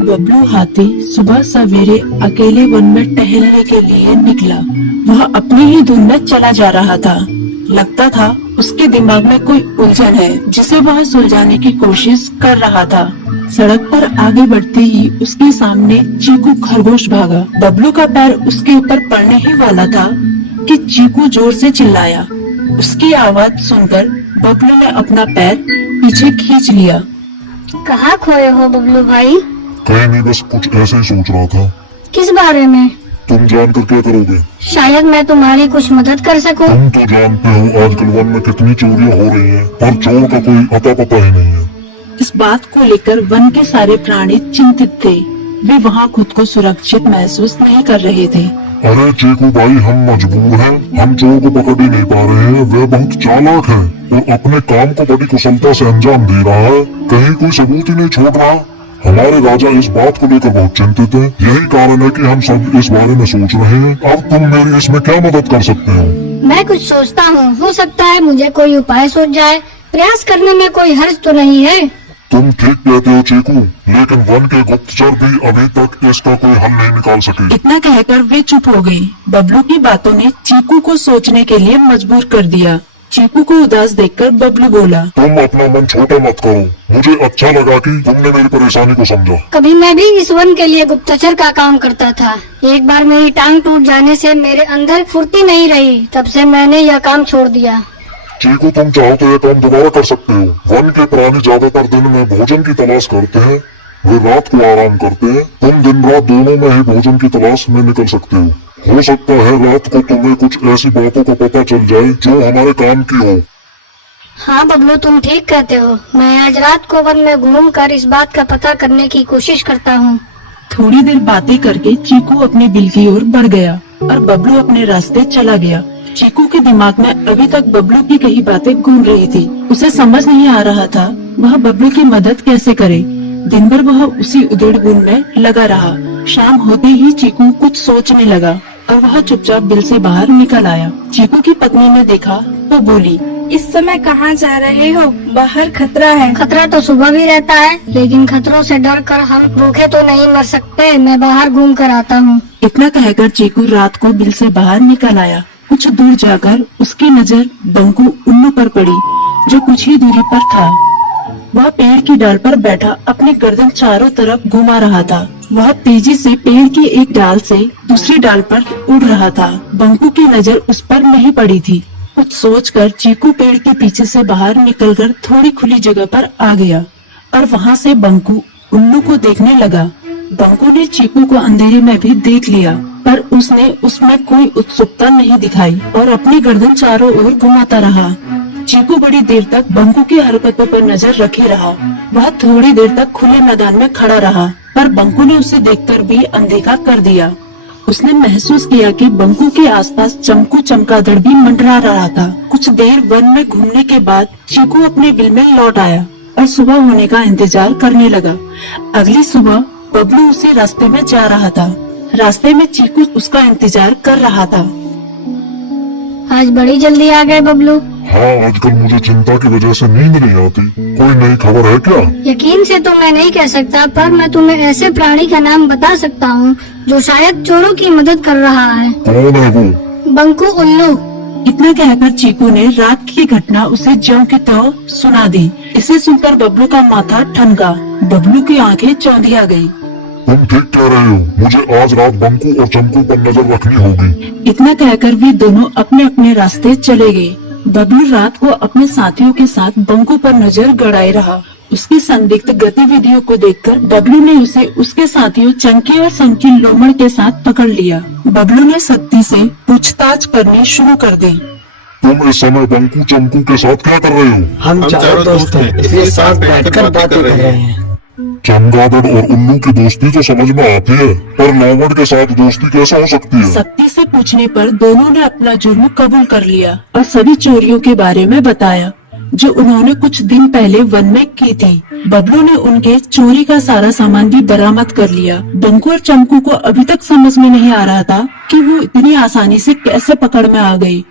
बबलू हाथी सुबह सवेरे अकेले वन में टहलने के लिए निकला। वह अपनी ही धुन में चला जा रहा था। लगता था उसके दिमाग में कोई उलझन है जिसे वह सुलझाने की कोशिश कर रहा था। सड़क पर आगे बढ़ते ही उसके सामने चीकू खरगोश भागा। बबलू का पैर उसके ऊपर पड़ने ही वाला था कि चीकू जोर से चिल्लाया। उसकी आवाज सुनकर बबलू ने अपना पैर पीछे खींच लिया। कहाँ खोए हो बबलू भाई? कहीं नहीं, बस कुछ ऐसे ही सोच रहा था। किस बारे में? तुम जानकर क्या करोगे? शायद मैं तुम्हारी कुछ मदद कर सकूं। तुम तो जानते हो आजकल वन में कितनी चोरियां हो रही हैं, पर चोर का कोई अता पता ही नहीं है। इस बात को लेकर वन के सारे प्राणी चिंतित थे। वे वहाँ खुद को सुरक्षित महसूस नहीं कर रहे थे। अरे चीकू भाई, हम मजबूर हैं। हम चोर को पकड़ ही नहीं पा रहे हैं। वह बहुत चालाक है और अपने काम को बड़ी कुशलता से अंजाम दे रहा है। कहीं कोई सबूत ही नहीं छोड़ रहा। हमारे राजा इस बात को लेकर बहुत चिंतित हैं। यही कारण है कि हम सब इस बारे में सोच रहे हैं। अब तुम मेरी इसमें क्या मदद कर सकते हो? मैं कुछ सोचता हूँ, हो सकता है मुझे कोई उपाय सूझ जाए। प्रयास करने में कोई हर्ज तो नहीं है। तुम ठीक कहते हो चीकू, लेकिन वन के गुप्तचर भी अभी तक इसका कोई हल नहीं निकाल सके। इतना कहकर वे चुप हो गए। बबलू की बातों ने चीकू को सोचने के लिए मजबूर कर दिया। चीकू को उदास देखकर बबलू बोला, तुम अपना मन छोटा मत करो। मुझे अच्छा लगा कि तुमने मेरी परेशानी को समझा। कभी मैं भी इस वन के लिए गुप्तचर का काम करता था। एक बार मेरी टांग टूट जाने से मेरे अंदर फुर्ती नहीं रही। तब से मैंने यह काम छोड़ दिया। चीकू, तुम चाहो तो यह काम दोबारा कर सकते हो। वन के प्राणी ज्यादातर दिन में भोजन की तलाश करते हैं, वे रात को आराम करते हैं। तुम दिन रात दोनों में ही भोजन की तलाश में निकल सकते हो सकता है रात को तुम्हें कुछ ऐसी बातों का पता चल जाए जो हमारे काम की हो। हाँ बबलू, तुम ठीक कहते हो। मैं आज रात को वन में घूमकर इस बात का पता करने की कोशिश करता हूँ। थोड़ी देर बातें करके चीकू अपने बिल की ओर बढ़ गया और बबलू अपने रास्ते चला गया। चीकू के दिमाग में अभी तक बबलू की कई बातें घूम रही थी। उसे समझ नहीं आ रहा था वह बबलू की मदद कैसे करे। दिन भर वह उसी उधेड़-बुन में लगा रहा। शाम होते ही चीकू कुछ सोचने लगा और वह चुपचाप बिल से बाहर निकल आया। चीकू की पत्नी ने देखा तो बोली, इस समय कहाँ जा रहे हो? बाहर खतरा है। खतरा तो सुबह भी रहता है, लेकिन खतरों से डर कर हम भूखे तो नहीं मर सकते। मैं बाहर घूम कर आता हूँ। इतना कहकर चीकू रात को बिल से बाहर निकल आया। कुछ दूर जाकर उसकी नजर बंकू उल्लू पर पड़ी, जो कुछ ही दूरी पर था। वह पेड़ की डाल पर बैठा अपनी गर्दन चारों तरफ घुमा रहा था। वह तेजी से पेड़ की एक डाल से दूसरी डाल पर उड़ रहा था। बंकू की नजर उस पर नहीं पड़ी थी। कुछ सोचकर चीकू पेड़ के पीछे से बाहर निकलकर थोड़ी खुली जगह पर आ गया और वहाँ से बंकू उल्लू को देखने लगा। बंकू ने चीकू को अंधेरे में भी देख लिया, पर उसने उसमें कोई उत्सुकता नहीं दिखाई और अपनी गर्दन चारों ओर घुमाता रहा। चीकू बड़ी देर तक बंकू की हरकतों पर नजर रखे रहा। वह थोड़ी देर तक खुले मैदान में खड़ा रहा, पर बंकू ने उसे देखकर भी अनदेखा कर दिया। उसने महसूस किया कि बंकू के आसपास चमकू चमगादड़ भी मंडरा रहा था। कुछ देर वन में घूमने के बाद चीकू अपने बिल में लौट आया और सुबह होने का इंतजार करने लगा। अगली सुबह बबलू उसी रास्ते में जा रहा था। रास्ते में चीकू उसका इंतजार कर रहा था। आज बड़ी जल्दी आ गए बबलू। हाँ, आजकल मुझे चिंता की वजह से नींद नहीं आती। कोई नई खबर है क्या? यकीन से तो मैं नहीं कह सकता, पर मैं तुम्हें ऐसे प्राणी का नाम बता सकता हूँ जो शायद चोरों की मदद कर रहा है। कौन है वो? बंकू उल्लू। इतना कहकर चीकू ने रात की घटना उसे ज्यों की त्यों सुना दी। इसे सुनकर बबलू का माथा ठनका। बबलू की आंखें चौंधिया गई। तुम ठीक कह रहे हो। मुझे आज रात बंकू और चमकू पर नजर रखनी होगी। इतना कहकर वे दोनों अपने अपने रास्ते चले गए। बबलू रात को अपने साथियों के साथ बंकू पर नजर गड़ाए रहा। उसकी संदिग्ध गतिविधियों को देखकर बबलू ने उसे उसके साथियों चंकी और संकी लोमड़ के साथ पकड़ लिया। बबलू ने सख्ती से पूछताछ करनी शुरू कर दी। तुम इस समय बंकू चमकू के साथ क्या कर रहे हो? हम चारों दोस्त हैं, इसलिए साथ बैठकर बातें कर रहे हैं। चमगादड़ और उल्लू की दोस्ती तो समझ में आती है, पर लोमड़ के साथ दोस्ती कैसे हो सकती है? सख्ती से पूछने पर दोनों ने अपना जुर्म कबूल कर लिया और सभी चोरियों के बारे में बताया जो उन्होंने कुछ दिन पहले वन में की थी। बबलू ने उनके चोरी का सारा सामान भी बरामद कर लिया। बंकू और चमकू को अभी तक समझ में नहीं आ रहा था कि वो इतनी आसानी से कैसे पकड़ में आ गए।